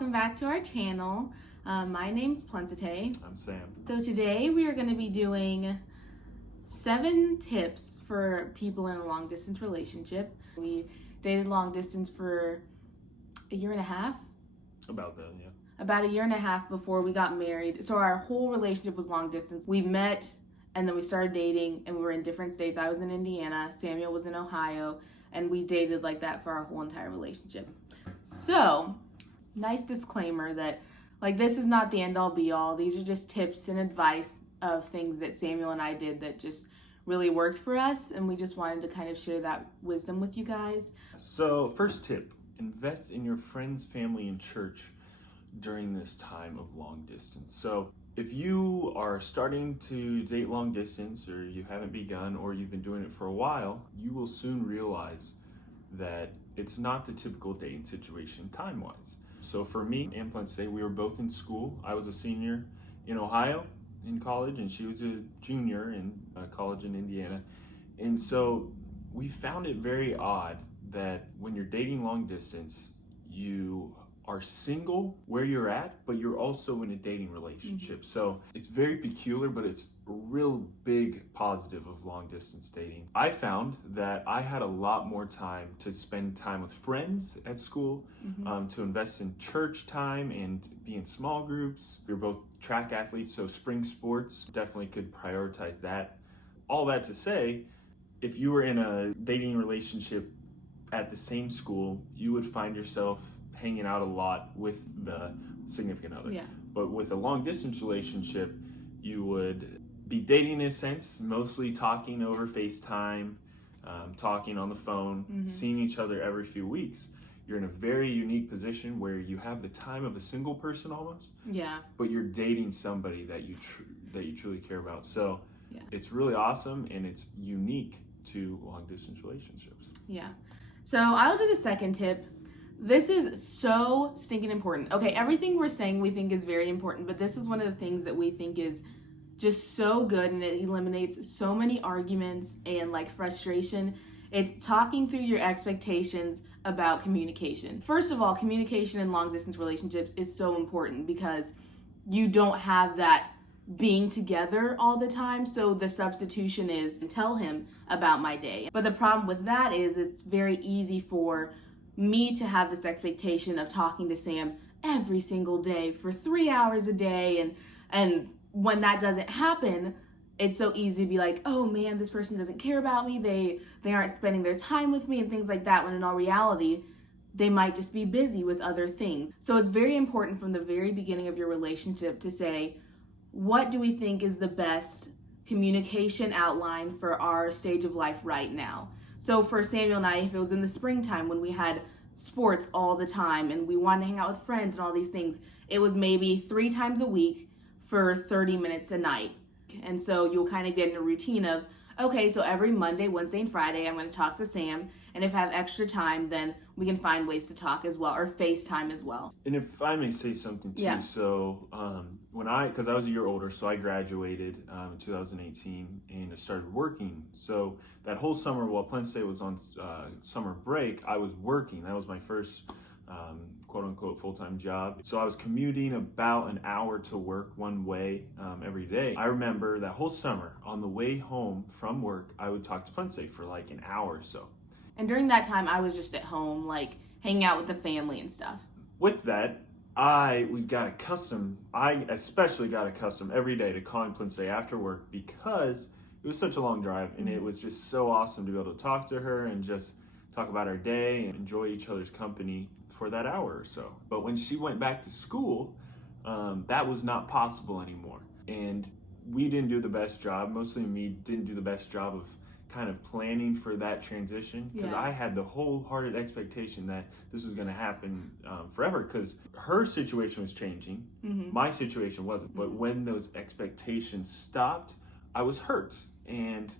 welcome back to our channel. My name's P-Tay. I'm Sam. So today we are going to be doing 7 tips for people in a long distance relationship. We dated long distance for a year and a half. About that, yeah. About a year and a half before we got married. So our whole relationship was long distance. We met and then we started dating and we were in different states. I was in Indiana, Samuel was in Ohio, and we dated like that for our whole entire relationship. So, nice disclaimer that this is not the end all be all. These are just tips and advice of things that Samuel and I did that just really worked for us, and we just wanted to kind of share that wisdom with you guys. So, first tip, invest in your friends, family, and church during this time of long distance. So, if you are starting to date long distance, or you haven't begun, or you've been doing it for a while, you will soon realize that it's not the typical dating situation time-wise. So for me and P-Tay, we were both in school. I was a senior in Ohio in college, and she was a junior in college in Indiana. And so we found it very odd that when you're dating long distance, you are single where you're at, but you're also in a dating relationship. So it's very peculiar, but it's a real big positive of long distance dating. I found that I had a lot more time to spend time with friends at school, to invest in church time and be in small groups. We were both track athletes, so spring sports definitely could prioritize that. All that to say, if you were in a dating relationship at the same school, you would find yourself hanging out a lot with the significant other. Yeah. But with a long distance relationship, you would be dating in a sense, mostly talking over FaceTime, talking on the phone, seeing each other every few weeks. You're in a very unique position where you have the time of a single person almost. Yeah. But you're dating somebody that you truly care about. So it's really awesome, and it's unique to long distance relationships. Yeah. So I'll do the second tip. This is so stinking important. Okay, everything we're saying we think is very important, but this is one of the things that we think is just so good, and it eliminates so many arguments and frustration. It's talking through your expectations about communication. First of all, communication in long distance relationships is so important because you don't have that being together all the time. So the substitution is tell him about my day. But the problem with that is it's very easy for me to have this expectation of talking to Sam every single day for 3 hours a day, and when that doesn't happen, it's so easy to be like, oh man, this person doesn't care about me, they aren't spending their time with me and things like that, when in all reality they might just be busy with other things. So it's very important from the very beginning of your relationship to say, what do we think is the best communication outline for our stage of life right now? So for Samuel and I, if it was in the springtime when we had sports all the time and we wanted to hang out with friends and all these things, it was maybe 3 times a week for 30 minutes a night. And so you'll kind of get in a routine of, okay, so every Monday, Wednesday, and Friday, I'm going to talk to Sam. And if I have extra time, then we can find ways to talk as well, or FaceTime as well. And if I may say something too, so because I was a year older, so I graduated in 2018 and I started working. So that whole summer while P-Tay was on summer break, I was working. That was my first quote unquote full-time job. So I was commuting about an hour to work one way every day. I remember that whole summer on the way home from work, I would talk to P-Tay for an hour or so. And during that time, I was just at home, hanging out with the family and stuff. With that, we got accustomed, I especially got accustomed every day to calling P-Tay after work because it was such a long drive, and it was just so awesome to be able to talk to her and just talk about our day and enjoy each other's company for that hour or so. But when she went back to school, that was not possible anymore. And we didn't do the best job, mostly me didn't do the best job of kind of planning for that transition, because I had the wholehearted expectation that this was going to happen forever, because her situation was changing, my situation wasn't. But when those expectations stopped, I was hurt, and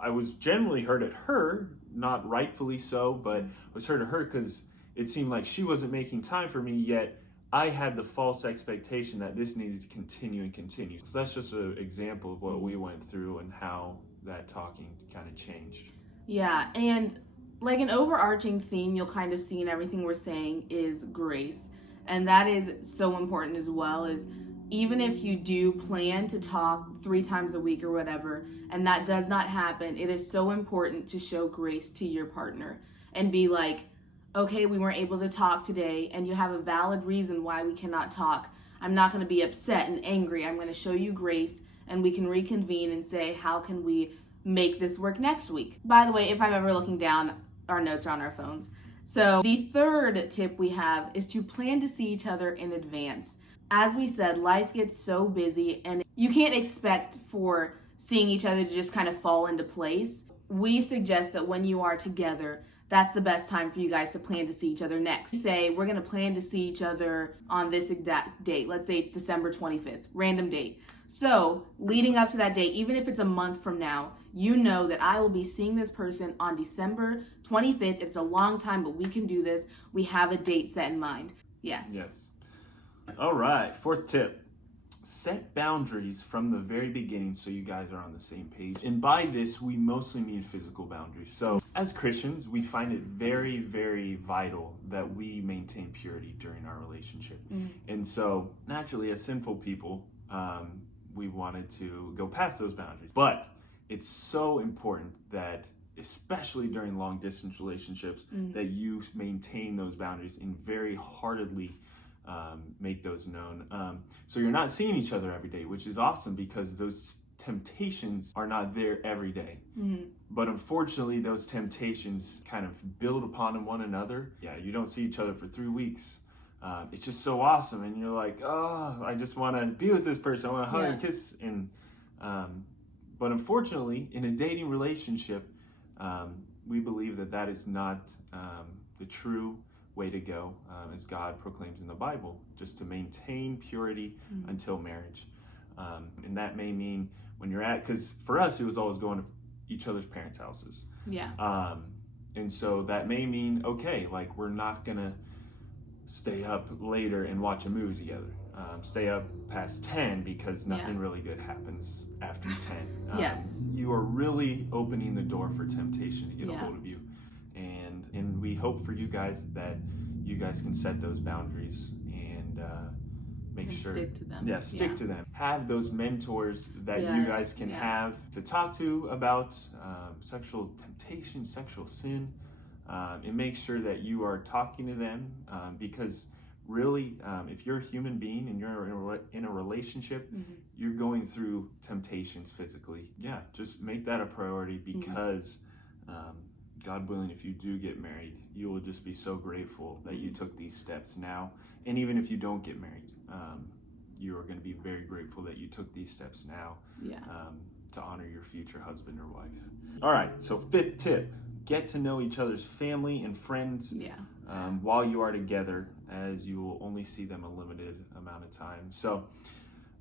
I was generally hurt at her, not rightfully so, but I was hurt at her because it seemed like she wasn't making time for me, yet I had the false expectation that this needed to continue and continue. So that's just an example of what we went through and how that talking kind of changed. Yeah, and an overarching theme you'll kind of see in everything we're saying is grace. And that is so important as well, is even if you do plan to talk 3 times a week or whatever, and that does not happen, it is so important to show grace to your partner and be like, okay, we weren't able to talk today, and you have a valid reason why we cannot talk. I'm not going to be upset and angry. I'm going to show you grace, and we can reconvene and say, how can we make this work next week? By the way, if I'm ever looking down, our notes are on our phones. So the third tip we have is to plan to see each other in advance. As we said, life gets so busy, and you can't expect for seeing each other to just kind of fall into place. We suggest that when you are together, that's the best time for you guys to plan to see each other next. Say, we're going to plan to see each other on this exact date. Let's say it's December 25th, random date. So leading up to that date, even if it's a month from now, you know that I will be seeing this person on December 25th. It's a long time, but we can do this. We have a date set in mind. Yes. All right, fourth tip. Set boundaries from the very beginning so you guys are on the same page. And by this, we mostly mean physical boundaries. So as Christians, we find it very, very vital that we maintain purity during our relationship. And so naturally, as sinful people, we wanted to go past those boundaries. But it's so important that, especially during long distance relationships, that you maintain those boundaries and very heartedly make those known. So you're not seeing each other every day, which is awesome because those temptations are not there every day. But unfortunately, those temptations kind of build upon one another. Yeah, you don't see each other for 3 weeks. It's just so awesome. And you're like, oh, I just want to be with this person. I want to hug and kiss. And but unfortunately, in a dating relationship, we believe that that is not the true way to go, as God proclaims in the Bible, just to maintain purity until marriage. And that may mean when you're because for us, it was always going to each other's parents' houses. And so that may mean, okay, like we're not going to stay up later and watch a movie together. Stay up past 10 because nothing really good happens after 10. You are really opening the door for temptation to get a hold of you. And we hope for you guys that you guys can set those boundaries and make sure stick to them. Stick to them. Have those mentors that you guys can have to talk to about sexual temptation, sexual sin, and make sure that you are talking to them because really, if you're a human being and you're in a relationship, you're going through temptations physically. Just make that a priority because God willing, if you do get married, you will just be so grateful that you took these steps now. And even if you don't get married, you are going to be very grateful that you took these steps now to honor your future husband or wife. All right, so fifth tip, get to know each other's family and friends while you are together, as you will only see them a limited amount of time. So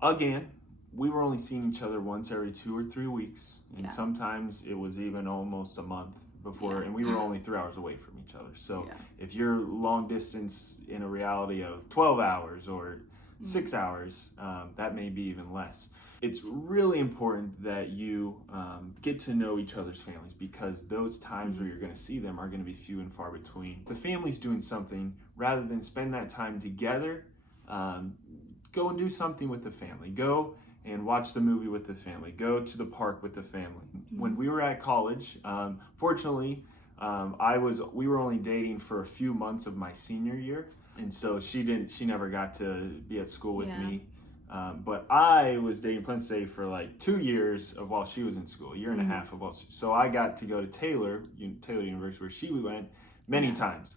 again, we were only seeing each other once every 2 or 3 weeks, and sometimes it was even almost a month before, and we were only 3 hours away from each other. So if you're long distance in a reality of 12 hours or 6 hours, that may be even less. It's really important that you get to know each other's families because those times where you're going to see them are going to be few and far between. If the family's doing something, rather than spend that time together, go and do something with the family. Go and watch the movie with the family. Go to the park with the family. When we were at college, fortunately, we were only dating for a few months of my senior year, and so she never got to be at school with me. But I was dating P-Tay for like 2 years of while she was in school, a year and a half of so I got to go to Taylor University, where she went many times.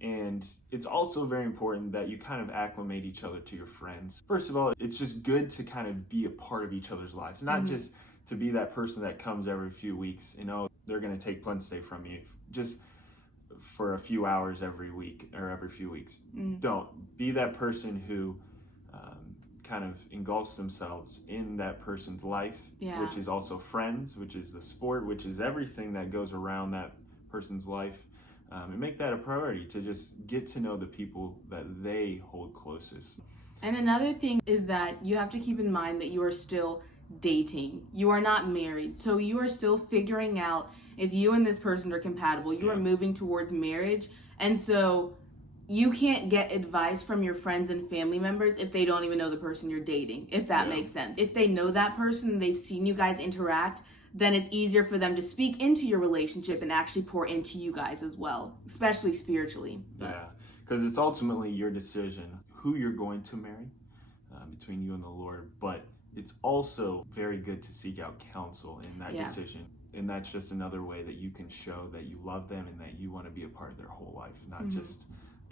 And it's also very important that you kind of acclimate each other to your friends. First of all, it's just good to kind of be a part of each other's lives, not just to be that person that comes every few weeks. They're going to take P-Tay from you just for a few hours every week or every few weeks. Don't be that person who kind of engulfs themselves in that person's life, which is also friends, which is the sport, which is everything that goes around that person's life. And make that a priority to just get to know the people that they hold closest. And another thing is that you have to keep in mind that you are still dating. You are not married. So you are still figuring out if you and this person are compatible. You are moving towards marriage. And so you can't get advice from your friends and family members if they don't even know the person you're dating, if that makes sense. If they know that person and they've seen you guys interact, then it's easier for them to speak into your relationship and actually pour into you guys as well, especially spiritually. Yeah, because it's ultimately your decision who you're going to marry between you and the Lord, but it's also very good to seek out counsel in that decision. And that's just another way that you can show that you love them and that you want to be a part of their whole life, not just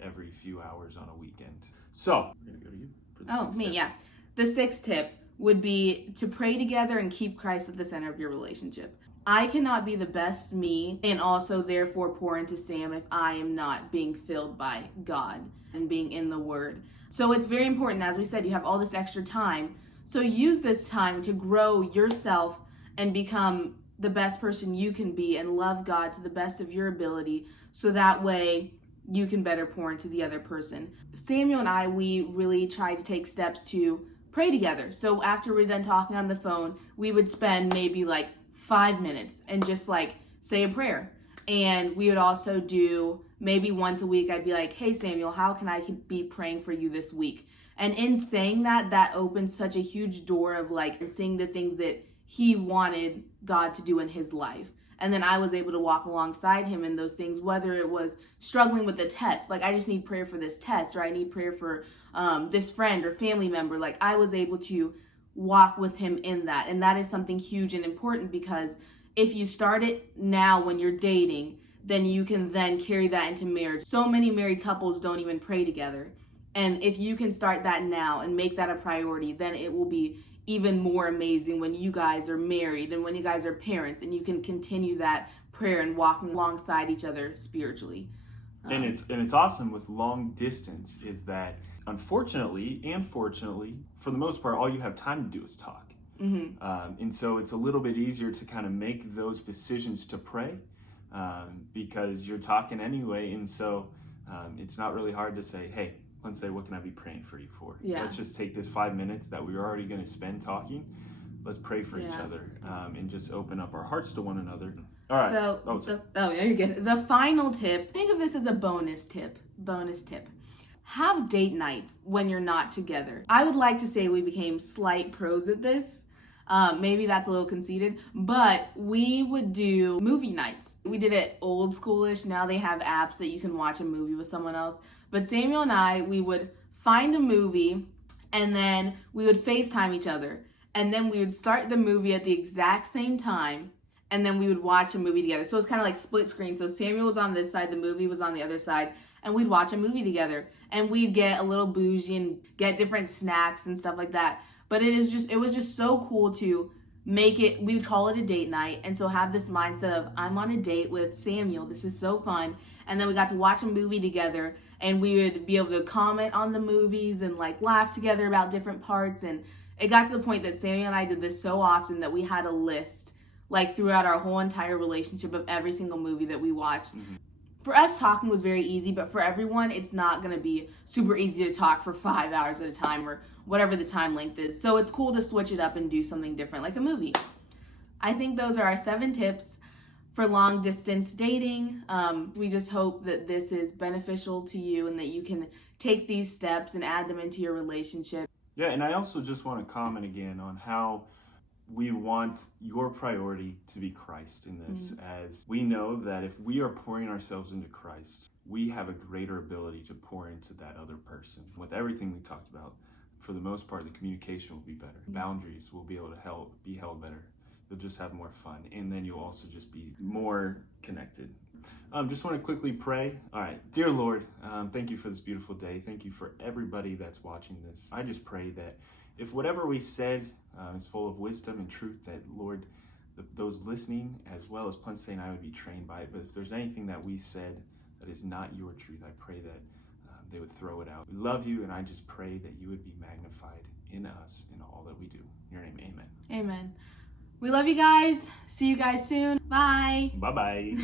every few hours on a weekend. So, we're going to go to you for the sixth tip. Yeah. The sixth tip would be to pray together and keep Christ at the center of your relationship. I cannot be the best me and also therefore pour into Sam if I am not being filled by God and being in the Word. So it's very important, as we said, you have all this extra time. So use this time to grow yourself and become the best person you can be and love God to the best of your ability, so that way you can better pour into the other person. Samuel and I, we really tried to take steps to pray together. So after we're done talking on the phone, we would spend maybe like 5 minutes and just like say a prayer. And we would also do maybe once a week, I'd be like, hey Samuel, how can I be praying for you this week? And in saying that, that opened such a huge door of like seeing the things that he wanted God to do in his life. And then I was able to walk alongside him in those things, whether it was struggling with a test, like I just need prayer for this test, or I need prayer for this friend or family member. Like I was able to walk with him in that. And that is something huge and important, because if you start it now when you're dating, then you can then carry that into marriage. So many married couples don't even pray together. And if you can start that now and make that a priority, then it will be even more amazing when you guys are married and when you guys are parents, and you can continue that prayer and walking alongside each other spiritually. And it's awesome with long distance is that unfortunately and fortunately, for the most part, all you have time to do is talk. And so it's a little bit easier to kind of make those decisions to pray because you're talking anyway. And so it's not really hard to say, hey, let's say, what can I be praying for you for? Let's just take this 5 minutes that we were already going to spend talking. Let's pray for each other and just open up our hearts to one another. All right. So, you're good. The final tip, think of this as a bonus tip. Have date nights when you're not together. I would like to say we became slight pros at this. Maybe that's a little conceited, but we would do movie nights. We did it old schoolish. Now they have apps that you can watch a movie with someone else. But Samuel and I, we would find a movie and then we would FaceTime each other. And then we would start the movie at the exact same time. And then we would watch a movie together. So it's kind of like split screen. So Samuel was on this side, the movie was on the other side. And we'd watch a movie together. And we'd get a little bougie and get different snacks and stuff like that. But it was just so cool to make it, we would call it a date night. And so have this mindset of, I'm on a date with Samuel. This is so fun. And then we got to watch a movie together. And we would be able to comment on the movies and like laugh together about different parts. And it got to the point that Samuel and I did this so often that we had a list like throughout our whole entire relationship of every single movie that we watched. For us, talking was very easy, but for everyone, it's not going to be super easy to talk for 5 hours at a time or whatever the time length is. So it's cool to switch it up and do something different, like a movie. I think those are our 7 tips for long distance dating. We just hope that this is beneficial to you and that you can take these steps and add them into your relationship. Yeah, and I also just want to comment again on how we want your priority to be Christ in this, as we know that if we are pouring ourselves into Christ, we have a greater ability to pour into that other person. With everything we talked about, for the most part, the communication will be better. Boundaries will be able to be held better. You'll just have more fun, and then you'll also just be more connected. Just want to quickly pray. All right, dear Lord, thank you for this beautiful day. Thank you for everybody that's watching this. I just pray that if whatever we said is full of wisdom and truth, that Lord, those listening as well as P-Tay and I would be trained by it. But if there's anything that we said that is not your truth, I pray that they would throw it out. We love you, and I just pray that you would be magnified in us in all that we do. In your name, amen. Amen. We love you guys. See you guys soon. Bye. Bye-bye.